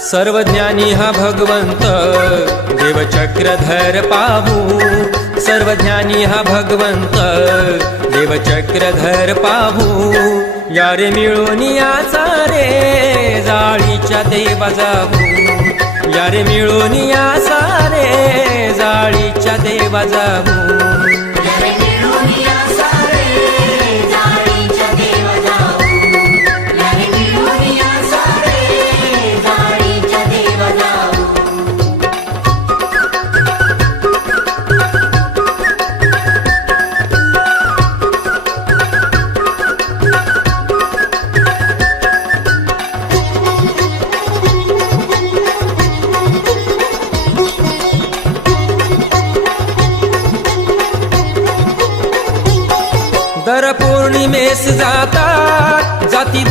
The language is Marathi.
सर्वज्ञानी हा भगवंत देवचक्रधर पाहू. सर्वज्ञानी हा भगवंत देवचक्रधर पाहू. यारे मिळून याचा रे जाळीच्या देवा जाऊ. यारे मिळून याचा रे जाळीच्या देवा जाऊ. दर पौर्णिमेस जातात जाती